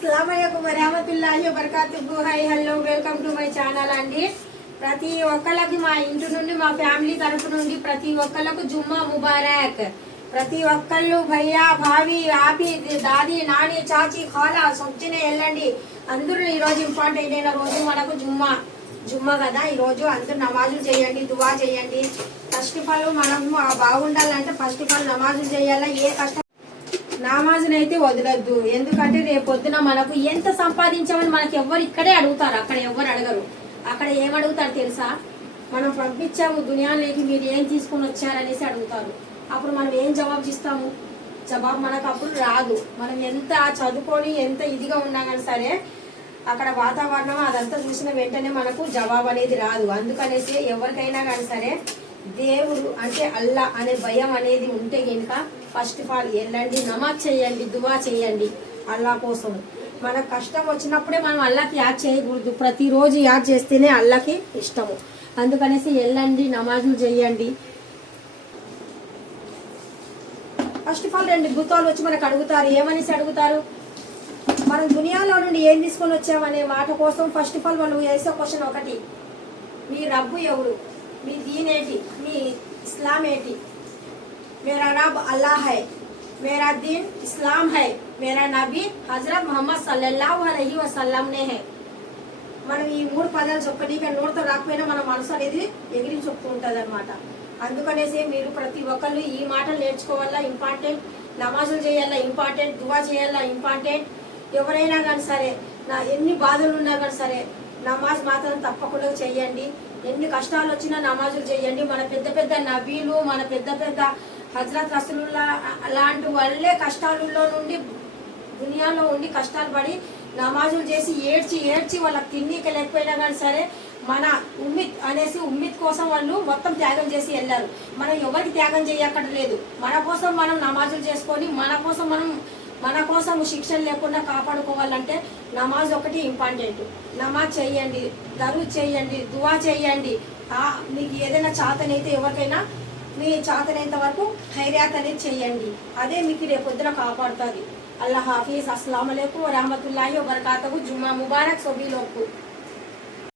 అస్సలాముఅలైకుం వరహమతుల్లాహి వబరకాతుహు. Hi hello welcome to my channel అండి. ప్రతి ఒక్కళ్ళకి మా ఇంటి నుండి మా ఫ్యామిలీ తరఫు నుండి ప్రతి ఒక్కళ్ళకు జుమ్మా ముబారక్. ప్రతి ఒక్కళ్ళు భయ్యా భావి ఆపి దాది నాని చాచి ఖాలా సొచ్చిన వెళ్ళండి. అందరూ ఈరోజు ఇంపార్టెంట్ అయిన రోజు మనకు జుమ్మా కదా. ఈరోజు అందరూ నమాజులు చేయండి, దువా చేయండి. ఫస్ట్ ఆఫ్ ఆల్ మనం బాగుండాలంటే ఫస్ట్ ఆఫ్ ఆల్ నమాజులు చేయాలా. ఏ కష్టం నమాజునైతే వదలొద్దు. ఎందుకంటే రేపు పొద్దున మనకు ఎంత సంపాదించామని మనకి ఎవరు ఇక్కడే అడుగుతారు, అక్కడ ఎవరు అడగరు. అక్కడ ఏమడుగుతారు తెలుసా? మనం పంపించాము దునియాలోకి, మీరు ఏం తీసుకొని వచ్చారనేసి అడుగుతారు. అప్పుడు మనం ఏం జవాబు ఇస్తాము? జవాబు మనకు అప్పుడు రాదు. మనం ఎంత చదువుకొని ఎంత ఇదిగా ఉన్నా కానీ సరే అక్కడ వాతావరణం అదంతా చూసిన వెంటనే మనకు జవాబు అనేది రాదు. అందుకనేసి ఎవరికైనా కానీ సరే దేవుడు అంటే అల్లా అనే భయం అనేది ఉంటే కనుక ఫస్ట్ ఆఫ్ ఆల్ వెళ్ళండి, నమాజ్ చేయండి, దువా చేయండి అల్లా కోసం. మనకు కష్టం వచ్చినప్పుడే మనం అల్లాకి యాద్ చేయకూడదు. ప్రతిరోజు యాద్ చేస్తేనే అల్లాకి ఇష్టము. అందుకనేసి వెళ్ళండి, నమాజులు చేయండి. ఫస్ట్ ఆఫ్ ఆల్ 2 భూతాలు వచ్చి మనకు అడుగుతారు. ఏమనేసి అడుగుతారు? మనం దునియాలో నుండి ఏం తీసుకొని వచ్చామనే మాట కోసం ఫస్ట్ ఆఫ్ ఆల్ మనం వేసే క్వశ్చన్ ఒకటి, మీ రబ్బు ఎవరు, మీ దీన్ ఏంటి, మీ ఇస్లాం ఏంటి? मेरा रब अल्लाह है, मेरा दीन इस्लाम है, मेरा नबी हजरत मोहम्मद सल्लल्लाहु अलैहि वसल्लम ने है. మనం ఈ 3 పదాలు చెప్పనీక నోటితో రాకపోయినా మన మనసు అనేది ఎగిరి చెప్తూ ఉంటుంది అనమాట. అందుకనేసి మీరు ప్రతి ఒక్కళ్ళు ఈ మాటలు నేర్చుకోవాలా. ఇంపార్టెంట్. నమాజులు చేయాలా ఇంపార్టెంట్, దువా చేయాలా ఇంపార్టెంట్. ఎవరైనా కానీ సరే ఎన్ని బాధలు ఉన్నా కానీ సరే నమాజ్ మాత్రం తప్పకుండా చేయండి. ఎన్ని కష్టాలు వచ్చినా నమాజులు చేయండి. మన పెద్ద పెద్ద నబీలు, మన పెద్ద పెద్ద హజరత్ రసూలుల్లా అలాంటి వాళ్ళే కష్టాలలో నుండి దునియాలో ఉండి కష్టాలు పడి నమాజులు చేసి ఏడ్చి వాళ్ళకి తిండికి లేకపోయినా కానీ సరే మన ఉమ్మిత్ కోసం వాళ్ళు మొత్తం త్యాగం చేసి వెళ్ళారు. మనం ఎవరికి త్యాగం చేయక్కర్లేదు. మన కోసం మనం నమాజులు చేసుకొని మన కోసం శిక్షణ లేకుండా కాపాడుకోవాలంటే నమాజ్ ఒకటి ఇంపార్టెంట్. నమాజ్ చేయండి, దరూద్ చేయండి, దువా చేయండి. మీకు ఏదైనా చాతనైతే ఎవరికైనా మీ చాతనైనంత వరకు ఖైరాత్ అనేది చేయండి. అదే మీకు రేపొద్దున కాపాడుతుంది. అల్లాహ్ హాఫీజ్. అస్సలాము అలైకుం వరహమతుల్లాహి వబరకాతుహు. జుమ్మా ముబారక్ సభీ లోగ్కు.